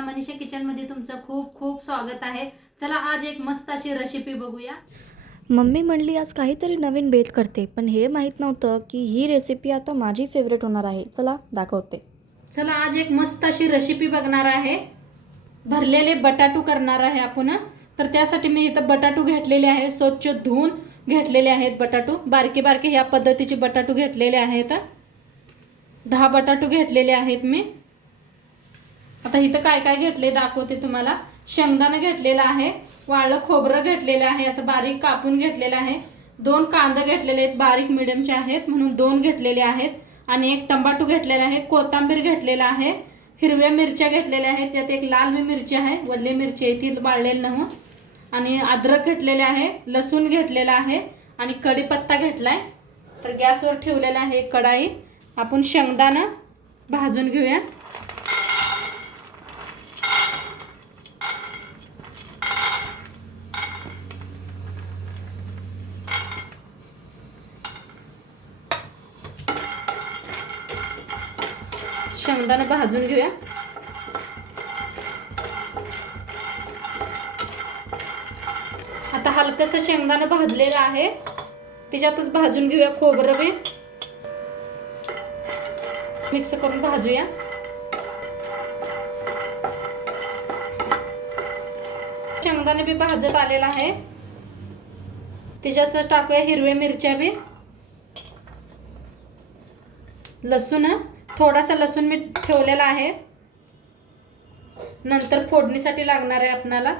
मी मनीषा किचनमध्ये तुमचं खूप खूप स्वागत आहे. चला आज एक मस्त अशी रेसिपी बघूया. मम्मी म्हणली आज काहीतरी नवीन बेत करते. पण हे माहीत नव्हतं की ही रेसिपी आता माझी फेवरेट होणार आहे. चला दाखवते. चला आज एक मस्त अशी रेसिपी बघणार आहे. भरलेले बटाटू करणार आहे आपण. तर त्यासाठी मी इथं बटाटू घेतलेले आहे. स्वच्छ धुवून घेतलेले आहेत बटाटू. बारके बारके ह्या पद्धतीचे बटाटू घेतलेले आहेत. दहा बटाटू घेतलेले आहेत मी. आता इथं काय काय घेतले दाखवते तुम्हाला. शेंगदाणं घेतलेलं आहे वाळलं खोबरं घेतलेलं आहे असं बारीक कापून घेतलेलं आहे. दोन कांदे घेतलेले आहेत बारीक मिडियमचे आहेत म्हणून दोन घेतलेले आहेत. आणि एक तंबाटू घेतलेला आहे कोथिंबीर घेतलेला आहे हिरव्या मिरच्या घेतलेल्या आहेत त्यात एक लाल मिरची आहे वल्ली मिरची आहे ती वाळलेली नव्ह आणि अद्रक घेतलेले आहे लसूण घेतलेला आहे आणि कढीपत्ता घेतला आहे तर गॅसवर ठेवलेला आहे एक कढाई. आपण शेंगदाणा भाजून घेऊया. शेंगदाणं भाजून घेऊया. आता हलकंसं शेंगदाणं भाजलेलं आहे. त्याच्यातच भाजून घेऊया खोबरं बी. मिक्स करून भाजूया. शेंगदाणे बी भाजत आलेला आहे. त्याच्यात टाकूया हिरव्या मिरच्या बी. लसूण. थोडासा लसूण मी ठेवलेला आहे. नंतर फोडणीसाठी लागणार आहे आपणाला.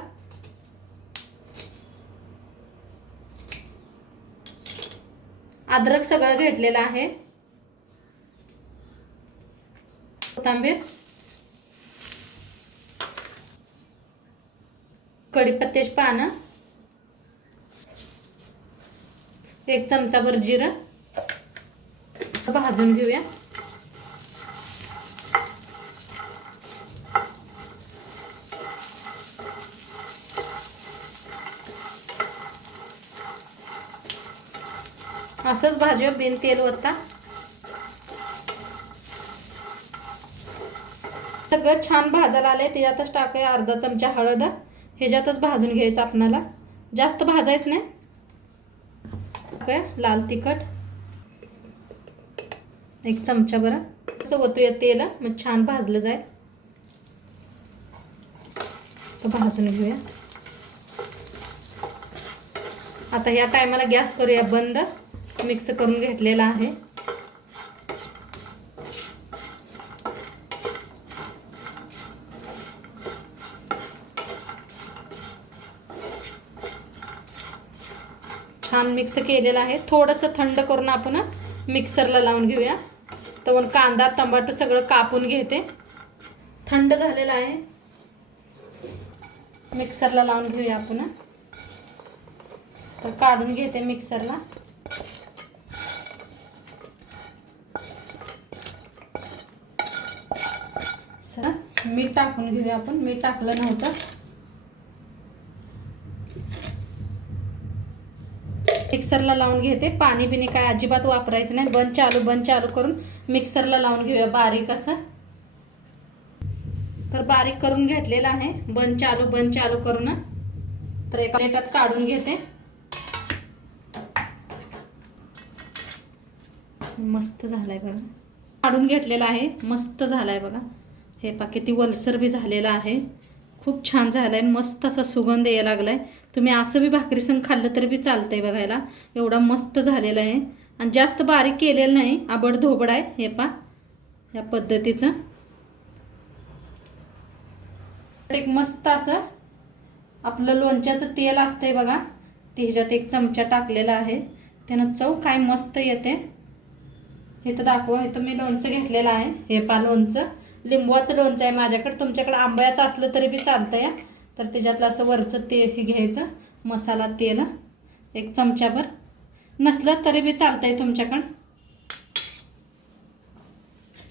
अद्रक सगळं घेतलेलं आहे. कोथांबीर. कढीपत्त्याची पानं. एक चमचाभर जिरं. भाजून घेऊया. असंच भाजूया बिन तेल वरता सगळं छान भाजायला आलंय. त्याच्यातच टाकूया अर्धा चमचा हळद. ह्याच्यातच भाजून घ्यायचं आपणाला. जास्त भाजायच नाही. टाकूया लाल तिखट. एक चमचा बरं. असं ओतूया तेल. मग छान भाजलं जाईल. तर भाजून घेऊया. आता या टायमाला गॅस करूया बंद. मिक्स करून घेतलेला आहे. छान मिक्स केलेलं आहे. थोडंसं थंड करून आपण मिक्सरला लावून घेऊया. तर कांदा टमाटो सगळं कापून घेते. थंड झालेलं आहे. मिक्सरला लावून घेऊया आपण तर काढून घेते मिक्सरला. सर मीठ टाकून घेऊया आपण. मीठ टाकलं नव्हतं. मिक्सरला लावून घेते. पाणी बिणी काय अजिबात वापरायचं नाही. बंद चालू बंद चालू करून मिक्सरला लावून घेऊया बारीक असं. तर बारीक करून घेतलेलं आहे. बंद चालू बंद चालू करून. तर एका प्लेटात काढून घेते. मस्त झालाय बघा. काढून घेतलेला आहे. मस्त झालाय बघा. हे पा किती वलसर बी झालेला आहे. खूप छान झालं आहे मस्त असा सुगंध यायला लागला आहे तुम्ही असं बी भाकरी संग खाल्लं तरी बी चालतं आहे बघायला. एवढा मस्त झालेला आहे. आणि जास्त बारीक केलेलं नाही आबड धोबड आहे. हे पा या पद्धतीचं. एक मस्त असं आपलं लोणच्याचं तेल असतं आहे बघा. ते ह्याच्यात एक चमचा टाकलेला आहे. त्यानं चव काय मस्त येते. हे तर दाखवा हे तर मी लोणचं घेतलेलं आहे. हे पा लोणचं. लिंबवाचं लोणचं आहे माझ्याकडे. तुमच्याकडे आंब्याचं असलं तरी बी चालतं या तर त्याच्यातलं असं वरचं ते हे घ्यायचं मसाला तेल एक चमच्याभर नसलं तरी बी चालतं आहे तुमच्याकडं.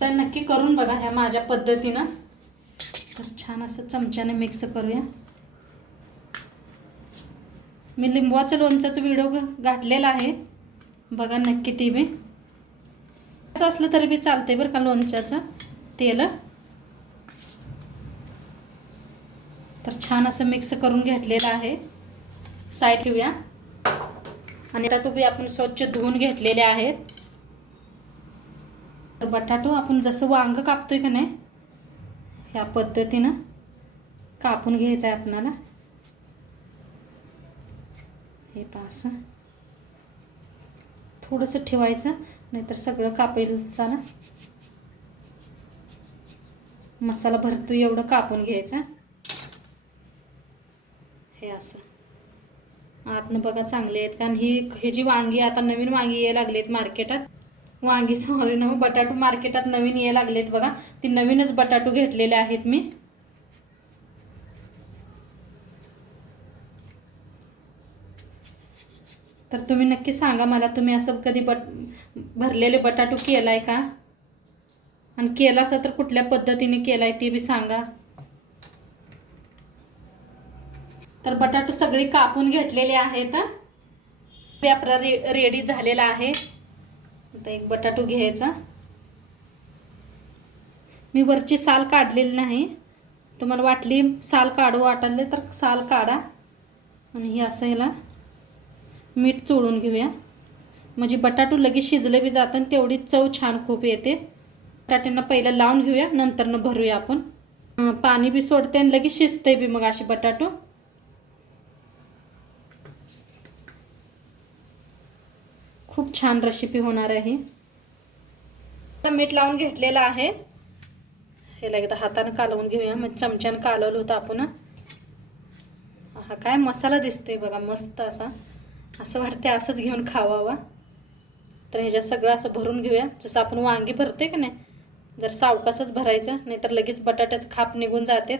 तर नक्की करून बघा ह्या माझ्या पद्धतीनं. तर छान असं चमच्याने मिक्स करूया. मी लिंबवाचं लोणच्याचं व्हिडिओ गाठलेला आहे. बघा नक्की ती बी. असलं तरी बी चालते बरं का लोणच्याचं. तेल. तर छान असं मिक्स करून घेतलेलं आहे. साईड ठेवूया. आणि बटाटो बी आपण स्वच्छ धुवून घेतलेले आहेत. तर बटाटो आपण जसं वांग कापतोय का नाही ह्या पद्धतीनं कापून घ्यायचं आहे आपणाला. हे पास थोडंसं ठेवायचं नाहीतर सगळं कापेल ना. मसाला भरतो एवढं कापून घ्यायचा. हे असं. आतनं बघा चांगले आहेत कारण ही हे जी वांगी आता नवीन वांगी यायला लागलेत मार्केटात. वांगी सॉरी ना बटाटो मार्केटात नवीन यायला लागलेत बघा. ती नवीनच बटाटो घेतलेले आहेत मी. तर तुम्ही नक्की सांगा मला तुम्ही असं कधी बट भरलेले बटाटो आहे का? आणि केला असं तर कुठल्या पद्धतीने केलाय ते बी सांगा. तर बटाटो सगळी कापून घेतलेले आहेत व्यापरा रे रेडी झालेला आहे. आता एक बटाटो घ्यायचा. मी वरची साल काढलेली नाही. तुम्हाला वाटली साल काढू वाटले तर साल काढा. आणि हे असं ह्याला मीठ चोळून घेऊया. म्हणजे बटाटो लगेच शिजलं बी जातं आणि तेवढी चव छान खूप येते. बटाट्यांना पहिलं लावून घेऊया नंतरनं भरूया आपण. पाणी बी सोडते आणि लगेच शिजते बी मग अशी बटाटो. खूप छान रेसिपी होणार आहे. मीठ लावून घेतलेलं आहे. हे एकदा हातानं कालवून घेऊया. मग चमच्यानं कालवलं होतं आपण. हा काय मसाला दिसतोय बघा मस्त असा. असं वाटते असंच घेऊन खावावा. तर ह्याच्यात सगळं असं भरून घेऊया. जसं आपण वांगी भरते का नाही जर सावकासच भरायचं नाहीतर लगेच बटाट्याचं खाप निघून जातात.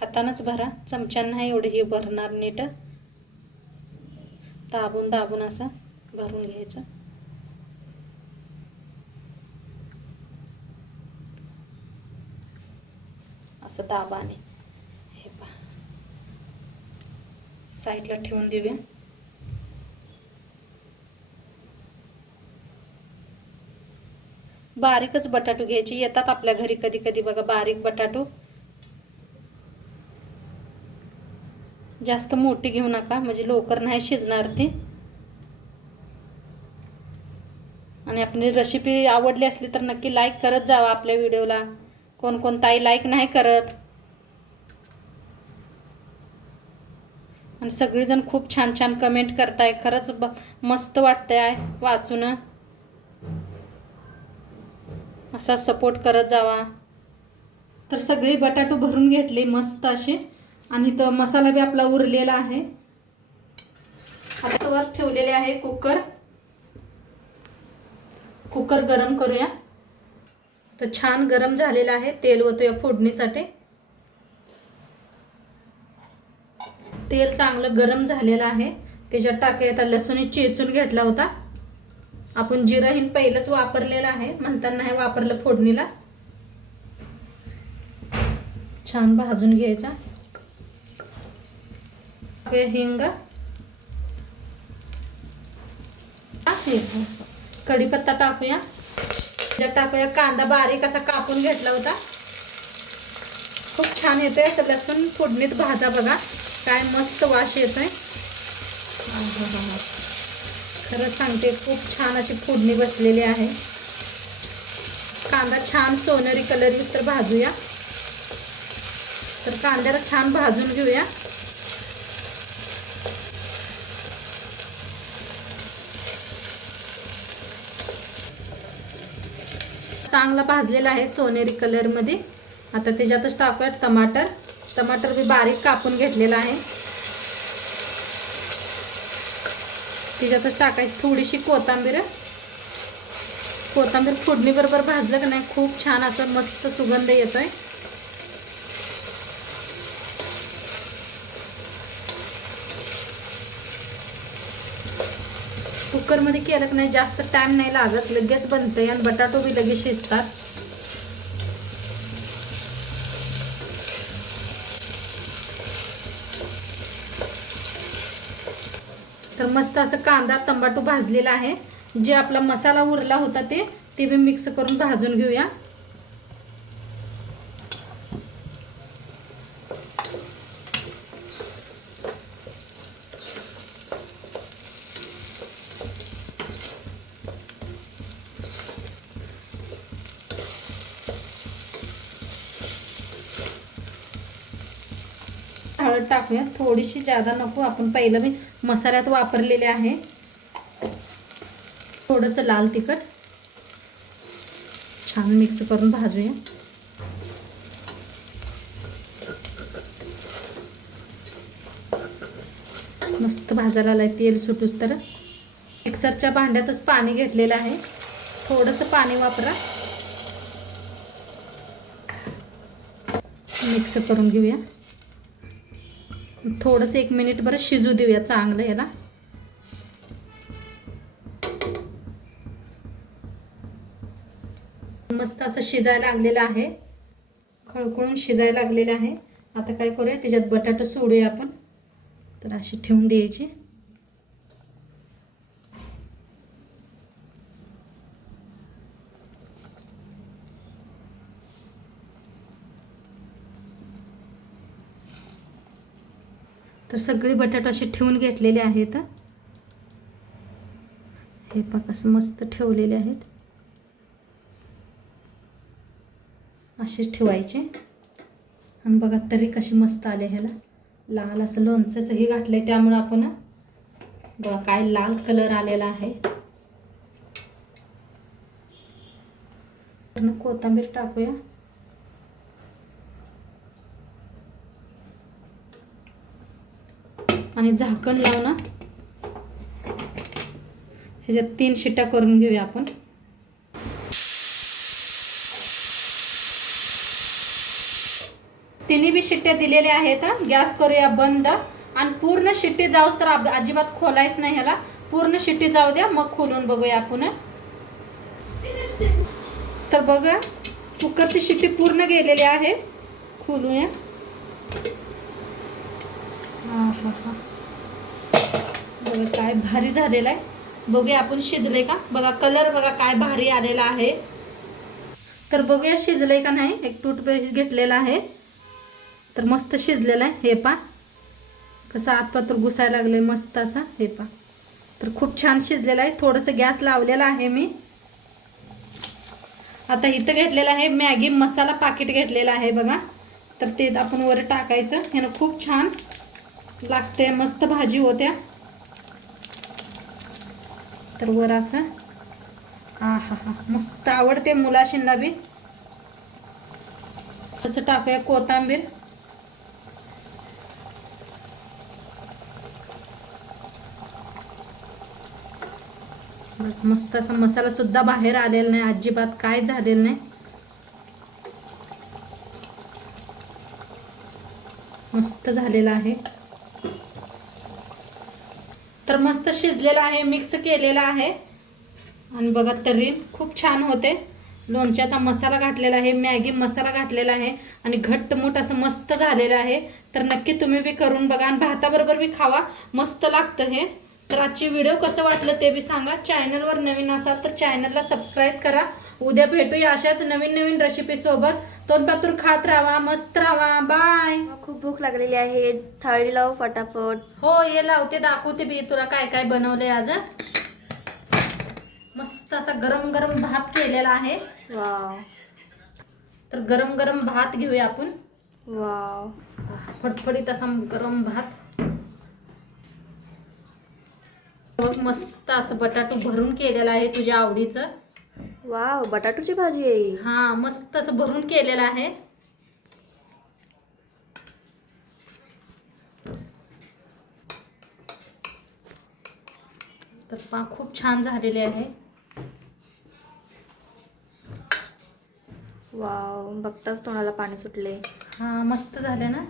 हातानंच भरा चमच्यांना एवढं हे भरणार नीट. दाबून दाबून असं भरून घ्यायचं. असं दाबाने. हे पहा. साईडला ठेवून देऊया. बारीकच बटाटो घ्यायची. येतात आपल्या घरी कधी कधी बघा बारीक बटाटो. जास्त मोठी घेऊ नका म्हणजे लवकर नाही शिजणार ती. आणि आपली रेसिपी आवडली असली तर नक्की लाईक करत जावा आपल्या व्हिडिओला कोण कोण ताई लाईक नाही करत. आणि सगळीजण खूप छान छान कमेंट करताय. खरंच ब मस्त वाटतंय आहे वाचून. असा सपोर्ट करत जावा. तर सगळे बटाटो भरून घेतले मस्त असे आणि तर मसाला बी आपला उरलेला आहे. आता वर ठेवलेले आहे कुकर. कुकर गरम करूया. तर छान गरम झालेलं आहे तेल ओतूया फोडणीसाठी. तेल चांगलं गरम झालेलं आहे. त्याच्यात टाकूया आता लसूण चेचून घेतला होता. आपण जिरा हिन पहिलंच वापरलेलं आहे. म्हणताना नाही वापरलं फोडणीला. छान भाजून घ्यायचा. हिंग. कढीपत्ता टाकूया. ज्या टाकूया कांदा बारीक असा कापून घेतला होता. खूप छान येतोय असं लसूण फोडणीत भाजा बघा. काय मस्त वास येतोय. खरंच सांगते खूप छान अशी फोडणी बसलेली आहे. कांदा छान सोनेरी कलर येऊस तर भाजूया. तर कांद्याला छान भाजून घेऊया. चांगला भाजलेला आहे सोनेरी कलरमध्ये आता त्याच्यातच टाकूयात टमाटर. टमाटर बी बारीक कापून घेतलेला आहे. त्याच्यातच टाकायची थोडीशी कोथिंबीर. कोथिंबीर फोडणीबरोबर भाजलं का नाही खूप छान असं मस्त सुगंध येतोय. कुकरमध्ये केलं की नाही जास्त टाईम नाही लागत लगेच बनतंय आणि बटाटो बी लगेच शिजतात. मस्त असं कांदा तंबाटू भाजलेला आहे. जे आपला मसाला उरला होता ते ते मी मिक्स करून भाजून घेऊया. हळद टाकूया. थोडीशी जादा नको आपण पहिलं मी मसाल्यात वापरलेले आहे. थोडंसं लाल तिखट. छान मिक्स करून भाजूया. मस्त भाजायला आलाय तेल सुटूस तर. मिक्सरच्या भांड्यातच पाणी घेतलेलं आहे. थोडंसं पाणी वापरा. मिक्स करून घेऊया. थोडंसं एक मिनिट बरं शिजू देऊया चांगलं याला. मस्त असं शिजायला लागलेलं आहे. खळखळून शिजायला लागलेलं आहे. आता काय करूया त्याच्यात बटाटा सोडूया आपण. तर अशी ठेवून द्यायची. तर सगळे बटाटे असे ठेवून घेतलेले आहेत. हे पा मस्त ठेवलेले आहेत. असेच ठेवायचे. आणि बघा तरी कशी मस्त आले ह्याला. लाल असं लोणचंच हे आहे त्यामुळं आपण बघा काय लाल कलर आलेला आहे. वरनं कोथिंबीर टाकूया. आणि झाकण लावणं ह्याच्यात तीन शिट्ट्या करून घेऊया आपण. तिन्ही बी शिट्ट्या दिलेल्या आहेत गॅस करूया बंद. आणि पूर्ण शिट्टी जाऊस तर अजिबात खोलायच नाही ह्याला. पूर्ण शिट्टी जाऊ द्या मग खोलून बघूया आपण तर बघा कुकरची शिट्टी पूर्ण गेलेली आहे. खोलूया. हा हा हा. बघा काय भारी झालेला आहे. बघूया आपण शिजले का? बघा कलर बघा काय भारी आलेला आहे. तर बघूया शिजलंय का नाही. एक टूथपेस्ट घेतलेला आहे. तर मस्त शिजलेला आहे. हे पा. कसं आतपात्र घुसायला लागले मस्त असा. हे पा. तर खूप छान शिजलेला आहे. थोडंसं गॅस लावलेला आहे मी. आता इथं घेतलेलं आहे मॅगी मसाला पाकिट घेतलेला आहे बघा. तर ते आपण वर टाकायचं. ह्यानं खूप छान लागते मस्त भाजी होत्या. तर वर असं. हा हा हा मस्त आवडते मुलाशींना बी असं टाकूया कोथांबीर. मस्त असा मसाला सुद्धा बाहेर आलेला नाही अजिबात काय झालेलं नाही. मस्त झालेला आहे. तर मस्त शिजलेलं आहे मिक्स केलेला आहे. आणि बघा तरी खूप छान होते. लोणच्याचा मसाला घातलेला आहे मॅगी मसाला घातलेला आहे आणि घट्टमूट असं मस्त झालेलं आहे. तर नक्की तुम्ही बी करून बघा आणि भाताबरोबर बी खावा. मस्त लागतं हे. तर आजची व्हिडिओ कसं वाटलं ते बी सांगा. चॅनलवर नवीन असाल तर चॅनलला सबस्क्राईब करा. उद्या भेटूया अशाच नवीन नवीन रेसिपी सोबत. तोंडपातूर खात राहा मस्त राहा बाय. खूप भूक लागलेली आहे. थाळी लाव फटाफट. हो ये लावते दाखवते बी तुला काय काय बनवले आज. मस्त असा गरम गरम भात केलेला आहे. वाव. तर गरम गरम भात घेऊया आपण. वाव. फटफटीत असा गरम भात. बघ मस्त असं बटाटू भरून केलेला आहे तुझ्या आवडीचं. वाव बटाटूची भाजी आहे. ही. हा मस्त असं भरून केलेलं आहे. तर पा खूप छान झालेले आहे. वाव बघताच तोंडाला पाणी सुटले हा मस्त झाले ना?